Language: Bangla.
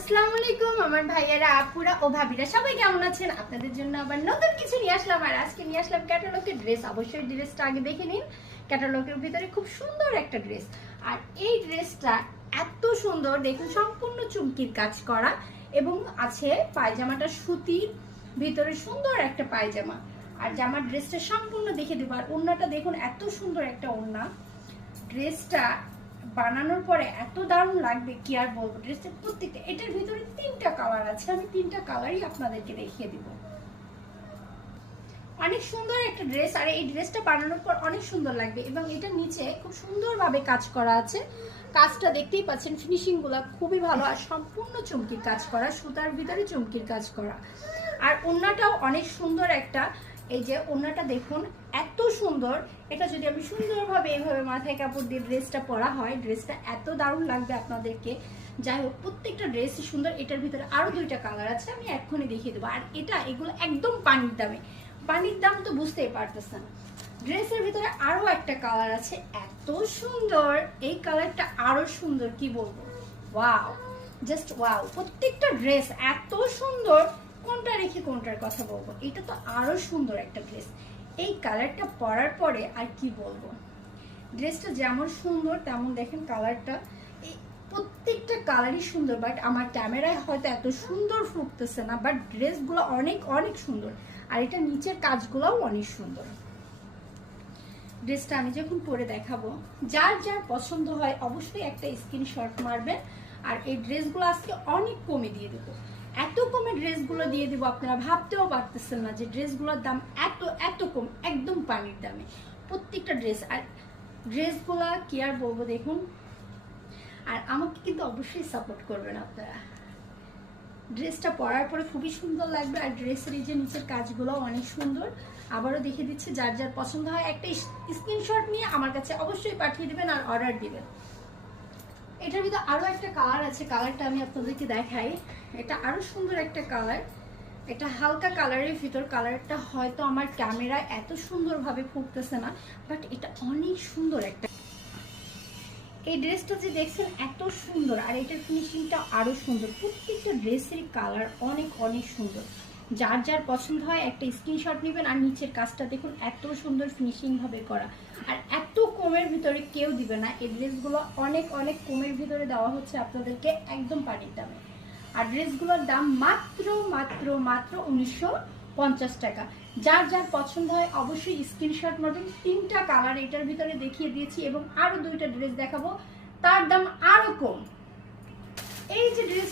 আসসালামু আলাইকুম আমার ভাইয়েরা আপুরা ও ভাবিরা সবাই কেমন আছেন? আপনাদের জন্য আবার নতুন কিছু নিয়ে আসলাম। আর আজকে নিয়ে আসলাম ক্যাটালগের ড্রেস। অবশ্যই ড্রেসটা আগে দেখে নিন। ক্যাটালগের ভিতরে খুব সুন্দর একটা ড্রেস, আর এই ড্রেসটা এত সুন্দর, দেখুন সম্পূর্ণ চুমকির কাজ করা এবং আছে পায়জামাটা সুতির ভিতরে সুন্দর একটা পায়জামা। আর জামার ড্রেসটা সম্পূর্ণ দেখে দেবো। আর ওড়নাটা দেখুন, এত সুন্দর একটা ওড়না। ড্রেসটা বানানোর পরে এত দারুণ লাগবে কি আর বলবো। ড্রেসটা প্রত্যেকটা, এটার ভিতরে 3টা কালার আছে, আমি 3টা কালারই আপনাদেরকে দেখিয়ে দিব। অনেক সুন্দর একটা ড্রেস, আর এই ড্রেসটা বানানোর পর অনেক সুন্দর লাগবে। এবং এটা নিচে খুব সুন্দরভাবে কাজ করা আছে। কাজটা দেখতেই পাচ্ছেন, ফিনিশিং গুলা খুবই ভালো, আর সম্পূর্ণ চুমকির কাজ করা, সুতার ভিতরে চুমকির কাজ করা। আর ওড়নাটাও অনেক সুন্দর একটা, এই যে ওড়নাটা দেখুন এত সুন্দর। এটা যদি আমি সুন্দরভাবে এইভাবে মাথায় কাপড় দিয়ে ড্রেসটা পরা হয়, ড্রেসটা এত দারুণ লাগবে আপনাদেরকে। যাই হোক, প্রত্যেকটা ড্রেসই সুন্দর। এটার ভিতরে আরো 2টা কালার আছে, আমি এক্ষুনি দেখিয়ে দেবো। আর এগুলো একদম পানির দামে, পানির দাম তো বুঝতেই পারতেছেন। ড্রেসের ভিতরে আরো একটা কালার আছে, এত সুন্দর। এই কালারটা আরো সুন্দর, কি বলবো, ওয়াও, জাস্ট ওয়াও। প্রত্যেকটা ড্রেস এত সুন্দর, কোনটা রেখে কোনটার কথা বলবো। এটা তো আরো সুন্দর একটা ড্রেস। এই কালারটা পরার পরে আর কি বলবো, ড্রেসটা যেমন সুন্দর তেমন দেখেন কালারটা, এই প্রত্যেকটা কালারই সুন্দর। বাট আমার ক্যামেরায় হয়তো এত সুন্দর ফুটতেছে না, বাট ড্রেসগুলো অনেক অনেক সুন্দর। আর এটা নিচের কাজগুলোও অনেক সুন্দর। ড্রেসটা আমি যখন পরে দেখাবো, যার যার পছন্দ হয় অবশ্যই একটা স্ক্রিনশট মারবেন। আর এই ড্রেসগুলো আজকে অনেক কমে দিয়ে দেবো। এত কমে ড্রেসগুলো দিয়ে দিব, আপনারা ভাবতেও পারতেছেন না যে ড্রেসগুলোর দাম এত এত কম, একদম পানির দামে প্রত্যেকটা ড্রেস। আর ড্রেসগুলা কি আর বলবো, দেখুন। আর আমাকে কিন্তু অবশ্যই সাপোর্ট করবেন আপনারা। ড্রেসটা পরার পরে খুবই সুন্দর লাগবে। আর ড্রেসের এই যে নিচের কাজগুলো অনেক সুন্দর। আবারও দেখে দিচ্ছি, যার যার পছন্দ হয় একটা স্ক্রিনশট নিয়ে আমার কাছে অবশ্যই পাঠিয়ে দিবেন আর অর্ডার দিবেন। এটার ভিতরে আরো একটা কালার আছে, কালারটা আমি আপনাদেরকে দেখাই। এটা আরো সুন্দর একটা কালার, এটা হালকা কালারের ভিতর। কালারটা হয়তো আমার ক্যামেরায় এত সুন্দরভাবে ফুটতেছে না, বাট এটা অনেক সুন্দর একটা। এই ড্রেসটা যে দেখছেন এত সুন্দর, আর এটার ফিনিশিংটা আরো সুন্দর। প্রত্যেকটা ড্রেসের কালার অনেক অনেক সুন্দর। যার যার পছন্দ হয় একটা স্ক্রিনশট নেবেন। আর নিচের কাজটা দেখুন এত সুন্দর ফিনিশিং ভাবে করা। আর এত কমের ভিতরে কেউ দিবে না। এই ড্রেসগুলো অনেক অনেক কমের ভিতরে দেওয়া হচ্ছে আপনাদেরকে, একদম পানির দামে। আর ড্রেসগুলোর দাম মাত্র মাত্র মাত্র 1950 টাকা। যার যার পছন্দ হয় অবশ্যই স্ক্রিনশট মারবেন। 3টা কালার এটার ভিতরে দেখিয়ে দিয়েছি, এবং আরো 2টা ড্রেস দেখাবো, তার দাম আরো কম। এই যে ড্রেস